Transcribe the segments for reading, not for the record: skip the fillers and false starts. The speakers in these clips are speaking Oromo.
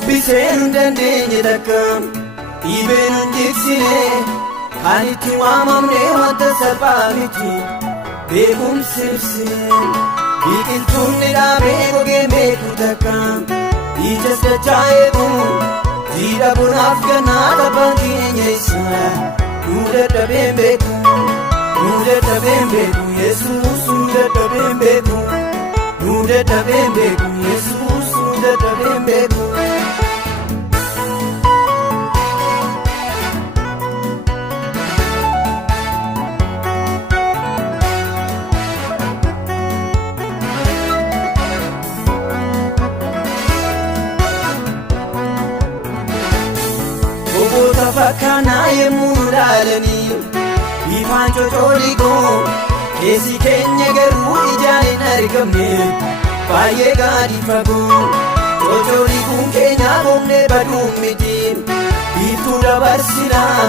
bubbiseen hin dandeenye takkam dhiibeen hin jiksine kan itti waamamne wanta salphaa miti beekumsi ibsine biqiltuunni dhaabee gogee beeku takkam ijas dachaa eeguun jiidha bonaaf gannaa tabbaan keenya isa nu dadhabeen beeku Yesuus nu dadhabeen beeku nu dadhabeen beeku Yesuus nu dadhabeen beeku. Boboota fakkaanaa yemmuu ilaalanii ifaan cocooliigoo keessi keenya garuu ijaan hin argamne baay'ee gaarii fagoo cocooliiguun keenya gomnee baduun miti biiftuu dabarsinaa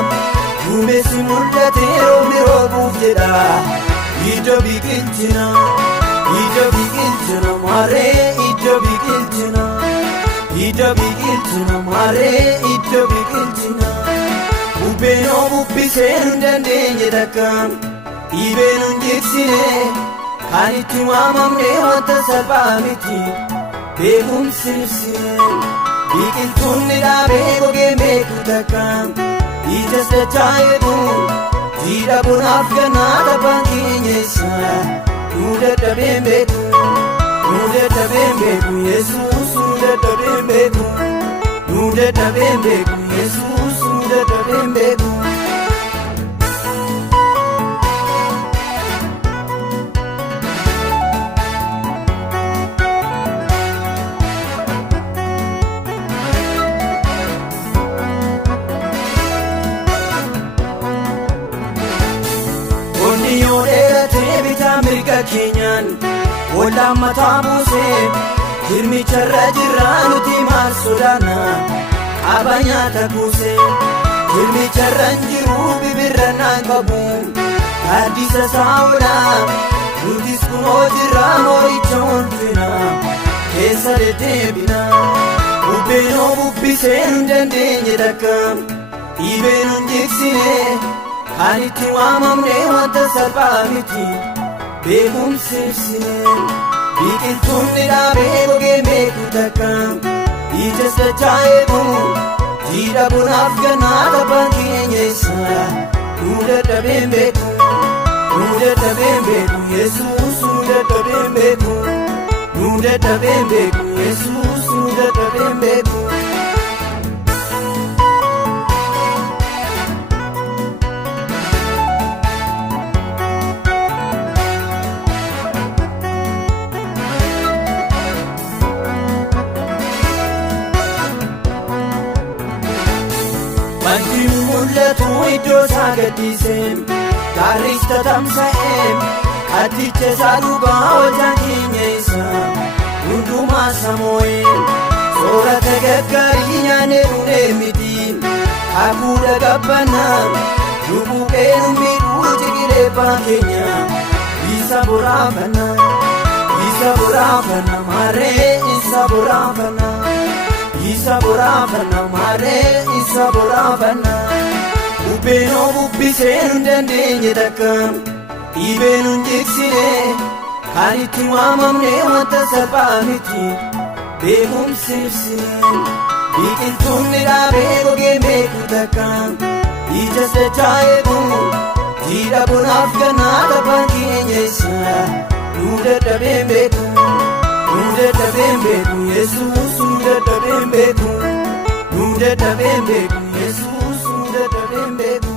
duumessi mul'atee roobni roobuuf jedha iddoo biqilchina maaree iddoo biqilchina maaree iddoo biqilchina. Bubbeenoo bubbiseen hin dandeenye takkam dhiibeen hin jiksine kan itti waamamne wanta salphaa miti beekumsi ibsine biqiltuunni dhaabee gogee beeku takkam ijas dachaa eeguun jiidha bonaaf gannaa tabbaan keenya isa nu dadhabeen beeku Yesuus nu dadhabeen beeku nu dadhabeen beeku Yesuus nu dadhabeen beeku. Onni yoo dheeratee bitaa mirga keenyaan wallaan mataa buusee hirmicharra jirraa nuti maal sodaanna qaba nyaata kuusee hirmicharran jiruu bibirrannaan qabu gaaddisa saawudhaa nutis kunoo jirraa moo'icha olfina keessa deddeebina. Bubbeenoo bubbiseen hin dandeenye takkam dhiibeen hin jiksine kan itti waamamne wanta salphaa miti beekumsi ibsine biqiltuunni dhaabee gogee beeku takkam ijas dachaa eeguun jiidha bonaaf gannaa tabbaan keenya isa nu dadhabeen beeku Yesuus nu dadhabeen beeku Yesuus nu dadhabeen beeku. Wanti mul'atu iddoo isaa gadhiisee gaarris tatamsa'ee hatticha isaa dhugaa hojjaa keenya isa hundumaa samoo'ee soorata gaggaarii nyaanee dhunee miti hafuudha gabbannaa lubuqee nu miidhuu jigireeffaa keenya isa boraafannaa maaree isa boraafannaa maaree isa boraafannaa. Bubbeenoo bubbiseen hin dandeenye takkam dhiibeen hin jiksine kan itti waamamne wanta salphaa miti beekumsi ibsine biqiltuunni dhaabee gogee beeku takkam ijas dachaa eeguun jiidha bonaaf gannaa tabbaan keenya isa nu dadhabeen beeku Yesuus nu dadhabeen beeku Yesuus nu dadhabeen beeku.